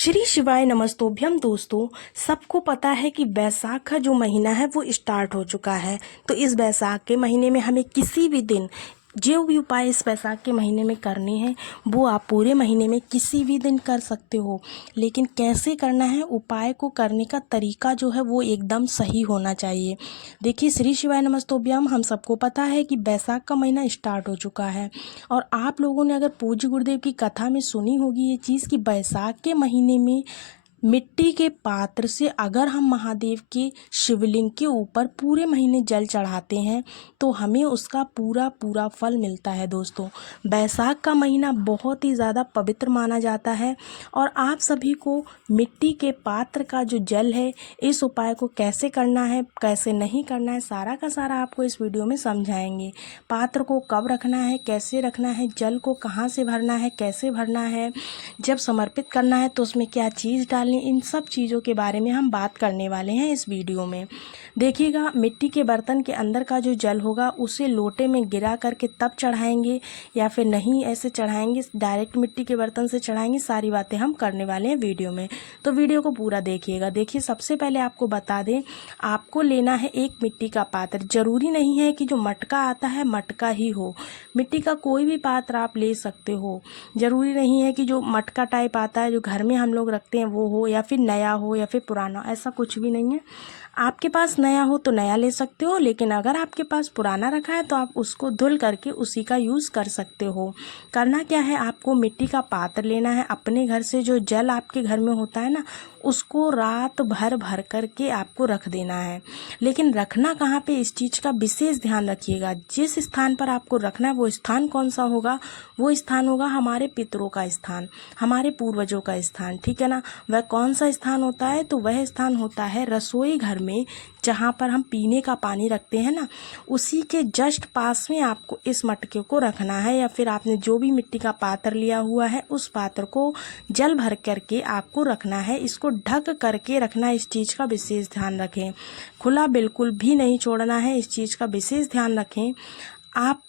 श्री शिवाय नमस्तोभ्यम दोस्तों। सबको पता है कि बैसाख का जो महीना है वो स्टार्ट हो चुका है। तो इस बैसाख के महीने में हमें किसी भी दिन जो भी उपाय इस बैसाख के महीने में करने हैं वो आप पूरे महीने में किसी भी दिन कर सकते हो। लेकिन कैसे करना है, उपाय को करने का तरीका जो है वो एकदम सही होना चाहिए। देखिए, श्री शिवाय नमस्तोभ्यम, हम सबको पता है कि बैसाख का महीना स्टार्ट हो चुका है। और आप लोगों ने अगर पूज्य गुरुदेव की कथा में सुनी होगी ये चीज़ कि बैसाख के महीने में मिट्टी के पात्र से अगर हम महादेव के शिवलिंग के ऊपर पूरे महीने जल चढ़ाते हैं तो हमें उसका पूरा पूरा फल मिलता है। दोस्तों, बैसाख का महीना बहुत ही ज़्यादा पवित्र माना जाता है और आप सभी को मिट्टी के पात्र का जो जल है, इस उपाय को कैसे करना है कैसे नहीं करना है, सारा का सारा आपको इस वीडियो में समझाएंगे। पात्र को कब रखना है, कैसे रखना है, जल को कहाँ से भरना है, कैसे भरना है, जब समर्पित करना है तो उसमें क्या चीज़ डालनी, इन सब चीज़ों के बारे में हम बात करने वाले हैं इस वीडियो में। देखिएगा, मिट्टी के बर्तन के अंदर का जो जल होगा उसे लोटे में गिरा करके तब चढ़ाएंगे या फिर नहीं ऐसे चढ़ाएंगे, डायरेक्ट मिट्टी के बर्तन से चढ़ाएंगे, सारी बातें हम करने वाले हैं वीडियो में। तो वीडियो को पूरा देखिएगा। देखिए, सबसे पहले आपको बता दें, आपको लेना है एक मिट्टी का पात्र। ज़रूरी नहीं है कि जो मटका आता है मटका ही हो, मिट्टी का कोई भी पात्र आप ले सकते हो। ज़रूरी नहीं है कि जो मटका टाइप आता है जो घर में हम लोग रखते हैं वो हो, या फिर नया हो या फिर पुराना, ऐसा कुछ भी नहीं है। आपके पास नया हो तो नया ले सकते हो, लेकिन अगर आपके पास पुराना रखा है तो आप उसको धुल करके उसी का यूज़ कर सकते हो। करना क्या है, आपको मिट्टी का पात्र लेना है। अपने घर से जो जल आपके घर में होता है ना, उसको रात भर भर करके आपको रख देना है। लेकिन रखना कहाँ पे, इस चीज़ का विशेष ध्यान रखिएगा। जिस स्थान पर आपको रखना है वो स्थान कौन सा होगा, वो स्थान होगा हमारे पितरों का स्थान, हमारे पूर्वजों का स्थान, ठीक है ना। वह कौन सा स्थान होता है, तो वह स्थान होता है रसोई घर में, जहाँ पर हम पीने का पानी रखते हैं ना, उसी के जस्ट पास में आपको इस मटके को रखना है। या फिर आपने जो भी मिट्टी का पात्र लिया हुआ है उस पात्र को जल भर करके आपको रखना है। इसको ढक करके रखना है, इस चीज़ का विशेष ध्यान रखें। खुला बिल्कुल भी नहीं छोड़ना है, इस चीज़ का विशेष ध्यान रखें। आप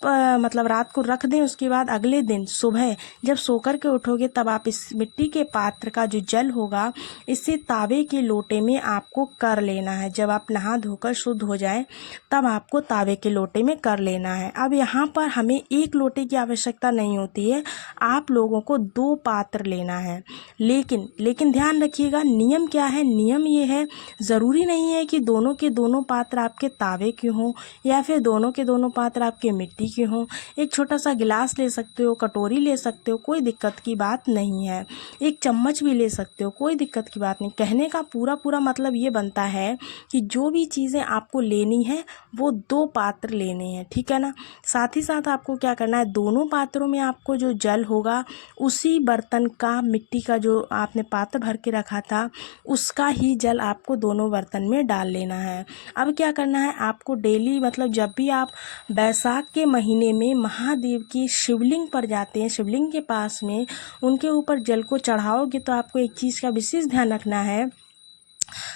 मतलब रात को रख दें, उसके बाद अगले दिन सुबह जब सोकर के उठोगे तब आप इस मिट्टी के पात्र का जो जल होगा इसे तावे के लोटे में आपको कर लेना है। जब आप नहा धोकर शुद्ध हो जाए तब आपको तावे के लोटे में कर लेना है। अब यहाँ पर हमें एक लोटे की आवश्यकता नहीं होती है, आप लोगों को 2 पात्र लेना है। लेकिन ध्यान रखिएगा, नियम क्या है, नियम ये है, ज़रूरी नहीं है कि दोनों के दोनों पात्र आपके तावे के हों या फिर दोनों के दोनों पात्र आपके मिट्टी के हों। एक छोटा सा गिलास ले सकते हो, कटोरी ले सकते हो, कोई दिक्कत की बात नहीं है। एक चम्मच भी ले सकते हो, कोई दिक्कत की बात नहीं। कहने का पूरा मतलब ये बनता है कि जो भी चीज़ें आपको लेनी है वो 2 पात्र लेने हैं, ठीक है ना। साथ ही साथ आपको क्या करना है, दोनों पात्रों में आपको जो जल होगा उसी बर्तन का, मिट्टी का जो आपने पात्र भर के रखा था उसका ही जल आपको दोनों बर्तन में डाल लेना है। अब क्या करना है, आपको डेली मतलब जब भी आप बैसाख के महीने में महादेव की शिवलिंग पर जाते हैं, शिवलिंग के पास में उनके ऊपर जल को चढ़ाओगे तो आपको एक चीज़ का विशेष ध्यान रखना है।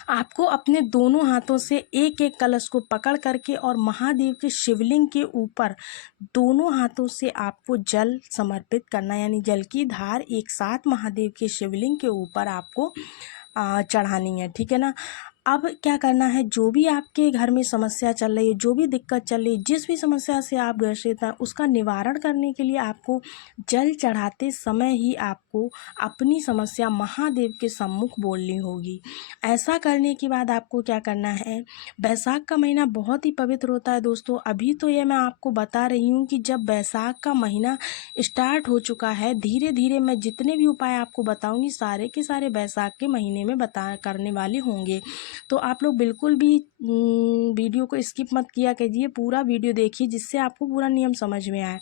आपको अपने दोनों हाथों से एक एक कलश को पकड़ करके और महादेव के शिवलिंग के ऊपर दोनों हाथों से आपको जल समर्पित करना, यानी जल की धार एक साथ महादेव के शिवलिंग के ऊपर आपको चढ़ानी है, ठीक है ना। अब क्या करना है, जो भी आपके घर में समस्या चल रही है, जो भी दिक्कत चल रही है, जिस भी समस्या से आप ग्रसित हैं, उसका निवारण करने के लिए आपको जल चढ़ाते समय ही आपको अपनी समस्या महादेव के सम्मुख बोलनी होगी। ऐसा करने के बाद आपको क्या करना है, बैसाख का महीना बहुत ही पवित्र होता है दोस्तों। अभी तो ये मैं आपको बता रही हूँ कि जब बैसाख का महीना स्टार्ट हो चुका है, धीरे धीरे मैं जितने भी उपाय आपको बताऊँगी सारे के सारे बैसाख के महीने में करने वाले होंगे। तो आप लोग बिल्कुल भी वीडियो को स्किप मत किया कीजिए, पूरा वीडियो देखिए जिससे आपको पूरा नियम समझ में आए।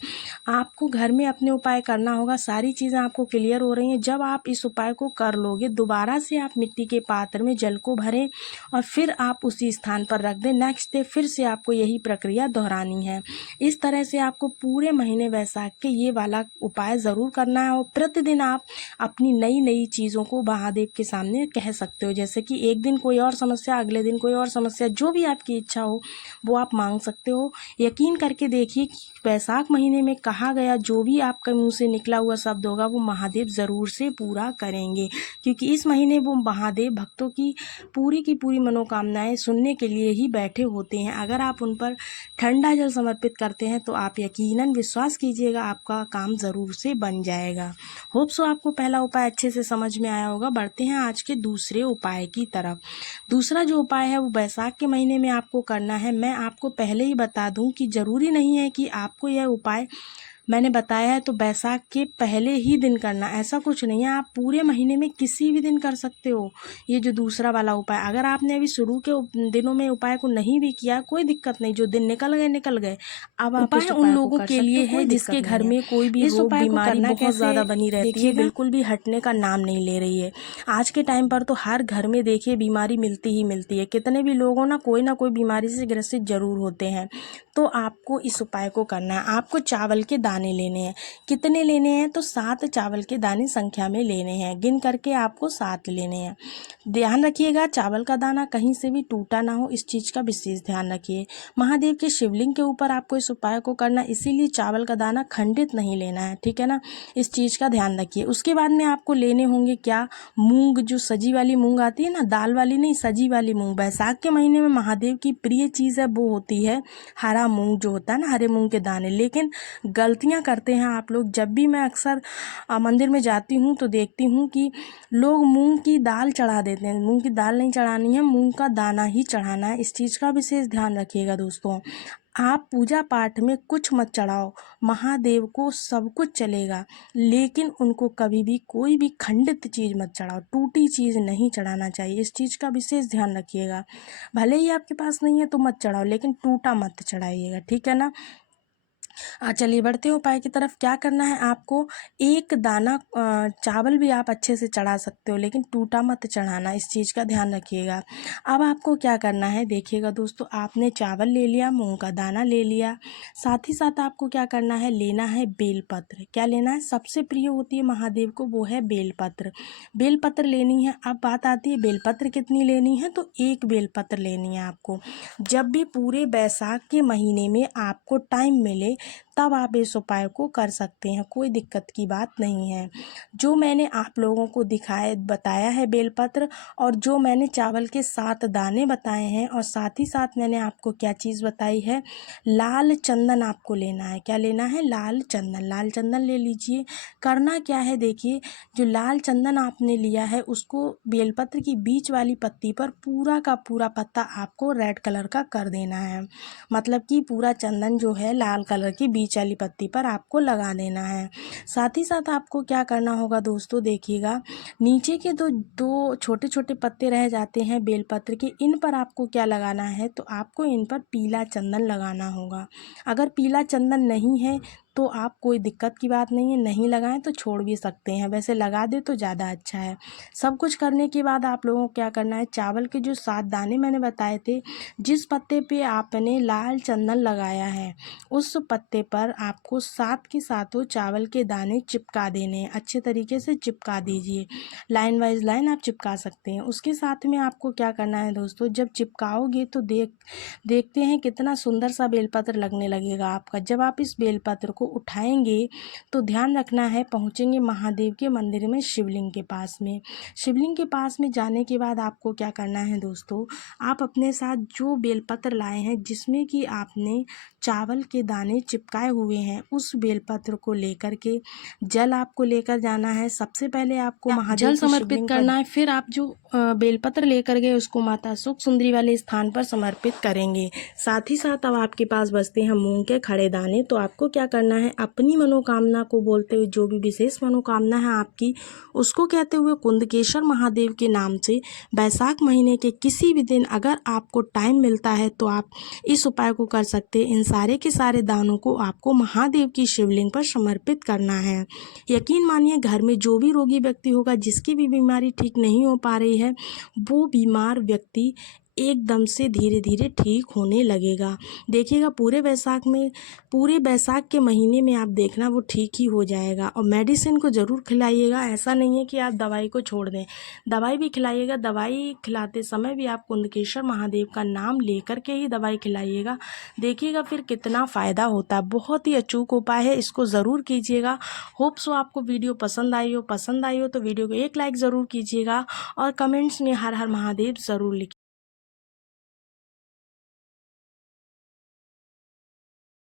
आपको घर में अपने उपाय करना होगा, सारी चीज़ें आपको क्लियर हो रही हैं। जब आप इस उपाय को कर लोगे, दोबारा से आप मिट्टी के पात्र में जल को भरें और फिर आप उसी स्थान पर रख दें। नेक्स्ट डे फिर से आपको यही प्रक्रिया दोहरानी है। इस तरह से आपको पूरे महीने बैसाख के ये वाला उपाय ज़रूर करना है और प्रतिदिन आप अपनी नई नई चीज़ों को महादेव के सामने कह सकते हो। जैसे कि एक दिन कोई और समस्या, अगले दिन कोई और समस्या, जो भी आपकी इच्छा हो वो आप मांग सकते हो। यकीन करके देखिए कि वैशाख महीने में कहा गया जो भी आपके मुंह से निकला हुआ शब्द होगा वो महादेव ज़रूर से पूरा करेंगे, क्योंकि इस महीने वो महादेव भक्तों की पूरी मनोकामनाएं सुनने के लिए ही बैठे होते हैं। अगर आप उन पर ठंडा जल समर्पित करते हैं तो आप यकीनन विश्वास कीजिएगा आपका काम ज़रूर से बन जाएगा। होप सो आपको पहला उपाय अच्छे से समझ में आया होगा। बढ़ते हैं आज के दूसरे उपाय की तरफ। दूसरा जो उपाय है वो बैसाख के महीने में आपको करना है। मैं आपको पहले ही बता दूं कि ज़रूरी नहीं है कि आपको यह उपाय मैंने बताया है तो बैसाख के पहले ही दिन करना, ऐसा कुछ नहीं है। आप पूरे महीने में किसी भी दिन कर सकते हो ये जो दूसरा वाला उपाय। अगर आपने अभी शुरू के दिनों में उपाय को नहीं भी किया कोई दिक्कत नहीं, जो दिन निकल गए निकल गए। अब आप इस उन लोगों के लिए है जिसके घर में कोई भी रोग बीमारी बहुत ज़्यादा बनी रहती है, बिल्कुल भी हटने का नाम नहीं ले रही है। आज के टाइम पर तो हर घर में देखिए बीमारी मिलती ही मिलती है। कितने भी लोग हो ना कोई बीमारी से ग्रसित जरूर होते हैं। तो आपको इस उपाय को करना है। आपको चावल के दाने लेने हैं। कितने लेने हैं? तो 7 चावल के दाने संख्या में लेने हैं। गिन करके आपको 7 लेने हैं। ध्यान रखिएगा चावल का दाना कहीं से भी टूटा ना हो, इस चीज़ का विशेष ध्यान रखिए। महादेव के शिवलिंग के ऊपर आपको इस उपाय को करना, इसीलिए चावल का दाना खंडित नहीं लेना है, ठीक है ना। इस चीज़ का ध्यान रखिए। उसके बाद में आपको लेने होंगे क्या? मूंग, जो सजी वाली मूंग आती है ना, दाल वाली नहीं, सजी वाली मूंग। बैसाख के महीने में महादेव की प्रिय चीज़ है वो होती है हरा मूंग, जो होता है ना हरे मूंग के दाने। लेकिन गलतियां करते हैं आप लोग। जब भी मैं अक्सर मंदिर में जाती हूँ तो देखती हूँ कि लोग मूंग की दाल चढ़ा देते हैं। मूंग की दाल नहीं चढ़ानी है, मूंग का दाना ही चढ़ाना है। इस चीज़ का विशेष ध्यान रखिएगा दोस्तों। आप पूजा पाठ में कुछ मत चढ़ाओ, महादेव को सब कुछ चलेगा, लेकिन उनको कभी भी कोई भी खंडित चीज़ मत चढ़ाओ, टूटी चीज़ नहीं चढ़ाना चाहिए। इस चीज़ का विशेष ध्यान रखिएगा। भले ही आपके पास नहीं है तो मत चढ़ाओ, लेकिन टूटा मत चढ़ाइएगा, ठीक है ना। चलिए बढ़ते हैं उपाय की तरफ। क्या करना है आपको? एक दाना चावल भी आप अच्छे से चढ़ा सकते हो, लेकिन टूटा मत चढ़ाना, इस चीज़ का ध्यान रखिएगा। अब आपको क्या करना है देखिएगा दोस्तों, आपने चावल ले लिया, मूंग का दाना ले लिया, साथ ही साथ आपको क्या करना है, लेना है बेलपत्र। क्या लेना है? सबसे प्रिय होती है महादेव को वो है बेलपत्र। बेलपत्र लेनी है। अब बात आती है बेलपत्र कितनी लेनी है, तो एक बेलपत्र लेनी है आपको। जब भी पूरे बैसाख के महीने में आपको टाइम मिले तब आप इस उपाय को कर सकते हैं, कोई दिक्कत की बात नहीं है। जो मैंने आप लोगों को बताया है बेलपत्र, और जो मैंने चावल के 7 दाने बताए हैं, और साथ ही साथ मैंने आपको क्या चीज़ बताई है, लाल चंदन आपको लेना है। क्या लेना है? लाल चंदन। लाल चंदन ले लीजिए। करना क्या है देखिए, जो लाल चंदन आपने लिया है उसको बेलपत्र की बीच वाली पत्ती पर पूरा का पूरा पत्ता आपको रेड कलर का कर देना है। मतलब कि पूरा चंदन जो है लाल कलर की बीच वाली पत्ती पर आपको लगा देना है। साथ ही साथ आपको क्या करना होगा दोस्तों, देखिएगा नीचे के दो छोटे छोटे पत्ते रह जाते हैं बेलपत्र के, इन पर आपको क्या लगाना है, तो आपको इन पर पीला चंदन लगाना होगा। अगर पीला चंदन नहीं है तो आप कोई दिक्कत की बात नहीं है, नहीं लगाएं तो छोड़ भी सकते हैं, वैसे लगा दे तो ज़्यादा अच्छा है। सब कुछ करने के बाद आप लोगों को क्या करना है, चावल के जो 7 दाने मैंने बताए थे, जिस पत्ते पे आपने लाल चंदन लगाया है उस पत्ते पर आपको 7 के साथों चावल के दाने चिपका देने हैं। अच्छे तरीके से चिपका दीजिए, लाइन वाइज लाइन आप चिपका सकते हैं। उसके साथ में आपको क्या करना है दोस्तों, जब चिपकाओगे तो देखते हैं कितना सुंदर सा बेलपत्र लगने लगेगा आपका। जब आप इस बेलपत्र को उठाएंगे तो ध्यान रखना है, पहुंचेंगे महादेव के मंदिर में शिवलिंग के पास में। शिवलिंग के पास में जाने के बाद आपको क्या करना है दोस्तों, आप अपने साथ जो बेलपत्र लाए हैं जिसमें कि आपने चावल के दाने चिपकाए हुए हैं, उस बेलपत्र को लेकर के जल आपको लेकर जाना है। सबसे पहले आपको महादेव जल समर्पित करना है, फिर आप जो बेलपत्र लेकर गए उसको माता सुख सुंदरी वाले स्थान पर समर्पित करेंगे। साथ ही साथ अब आपके पास बचते हैं मूंग के खड़े दाने। तो आपको क्या करना है, अपनी मनोकामना को बोलते हुए, जो भी विशेष मनोकामना है आपकी, उसको कहते हुए कुंदकेश्वर महादेव के नाम से बैसाख महीने के किसी भी दिन अगर आपको टाइम मिलता है तो आप इस उपाय को कर सकते हैं। इन सारे के सारे दानों को आपको महादेव की शिवलिंग पर समर्पित करना है। यकीन मानिए घर में जो भी रोगी व्यक्ति होगा, जिसकी भी बीमारी ठीक नहीं हो पा रही है, वो बीमार व्यक्ति एकदम से धीरे धीरे ठीक होने लगेगा। देखिएगा पूरे बैसाख के महीने में आप देखना वो ठीक ही हो जाएगा। और मेडिसिन को ज़रूर खिलाइएगा, ऐसा नहीं है कि आप दवाई को छोड़ दें, दवाई भी खिलाइएगा। दवाई खिलाते समय भी आप कुंदकेश्वर महादेव का नाम लेकर के ही दवाई खिलाइएगा। देखिएगा फिर कितना फ़ायदा होता है। बहुत ही अचूक उपाय है, इसको ज़रूर कीजिएगा। होप सो आपको वीडियो पसंद आई हो तो वीडियो को एक लाइक ज़रूर कीजिएगा और कमेंट्स में हर हर महादेव ज़रूर लिखिए।